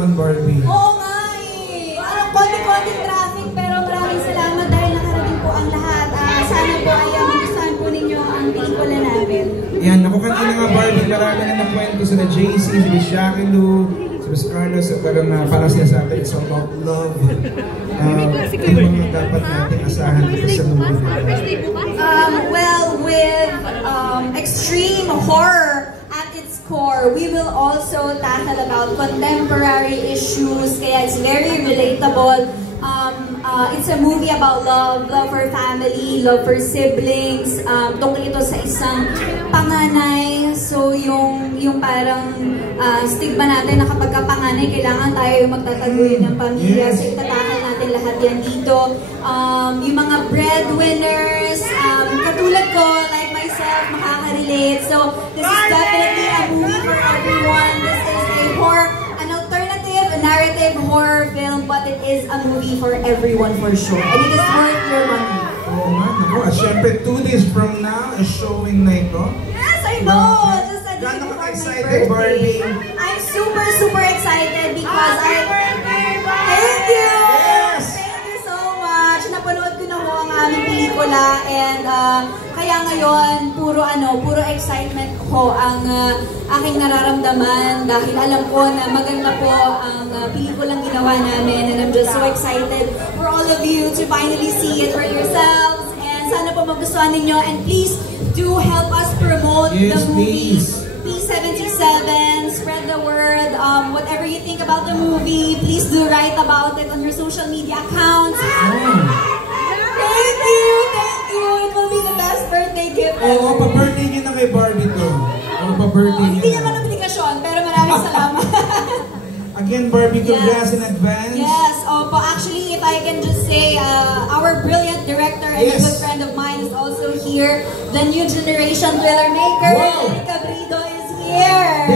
panahon, Barbie. Oo nga eh. Konti-konti traffic, pero maraming salamat dahil nakarating po ang lahat. Sana po ay magustuhan po ninyo ang pelikula namin. Yan, naku kanina nga Barbie, marami na nakwento sila JC, sila Shaki Lou, Miss Carlos, at talagang parang sinasabi, it's all about love. Ano mga dapat natin asahan dito sa movie? Well, with extreme horror at its core, we will also tackle about contemporary issues, kaya it's very relatable. It's a movie about love, love for family, love for siblings. Tungkol ito sa isang panganay. So yung parang stigma natin na kapag panganay, kailangan tayo yung magtataguyod ng pamilya. So itatakal natin lahat yan dito. Yung mga breadwinners, katulad ko, like myself, makaka-relate. So this is definitely a movie for everyone. This is a horror, narrative horror film, but it is a movie for everyone for sure. And it is worth your money. Oo nga, naku. At syempre, 2 days from now, is showing na ito. Yes, I know! Just a day before my birthday. Barbie? I'm super, super excited because Thank you! Yes! Thank you so much! Napanood ko na ho ang aming pelikula and kaya ngayon, puro excitement ho ang aking nararamdaman dahil alam ko na maganda po ang pelikulang ginawa namin and I'm just so excited for all of you to finally see it for yourselves and sana po magustuhan ninyo and please do help us promote the movie. P77, spread the word, whatever you think about the movie, please do write about it on your social media accounts. Thank you! It will be the best birthday gift ever. Oo, pa-birthday niyo na kay Barbie to. Oo, pa-birthday niyo. Hindi naman obligasyon, pero maraming salamat. Again, Barbie, congrats in advance. Yes, opo. Actually, if I can just say, our brilliant director and a good friend of mine is also here. The new generation thriller maker, Eric Cabrido, is here.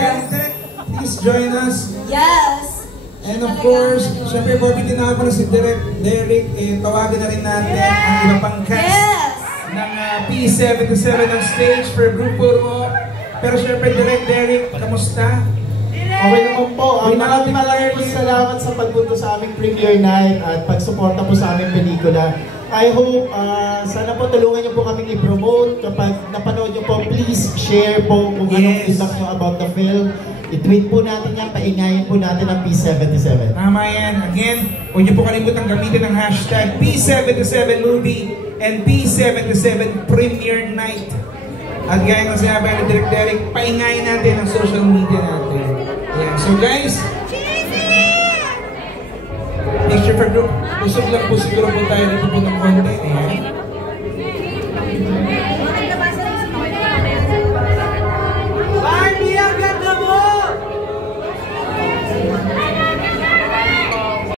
Please join us. Yes. And of course, syempre Barbie, tinawag mo na si Derek, tawagan na rin natin ang iba pang cast ng P77 ng stage for group photo. Pero syempre, Derek, kamusta? Okay naman po. Maraming salamat sa pagpunta sa aming premiere night at pagsuporta po sa aming pelikula. I hope, sana po tulungan niyo po kaming i-promote. Kapag napanood niyo po, please share po kung anong feedback niyo about the film. I-tweet po natin yan, paingayin po natin ang P77. Tama yan. Again, huwag niyo po kalimutan gamitin ang hashtag P77movie and P77 Premiere Night. At gaya ng sinabi ni Direk Derek, paingayin natin ang social media natin. Yeah. So guys, picture for group. Busog lang po siguro po tayo dito po ng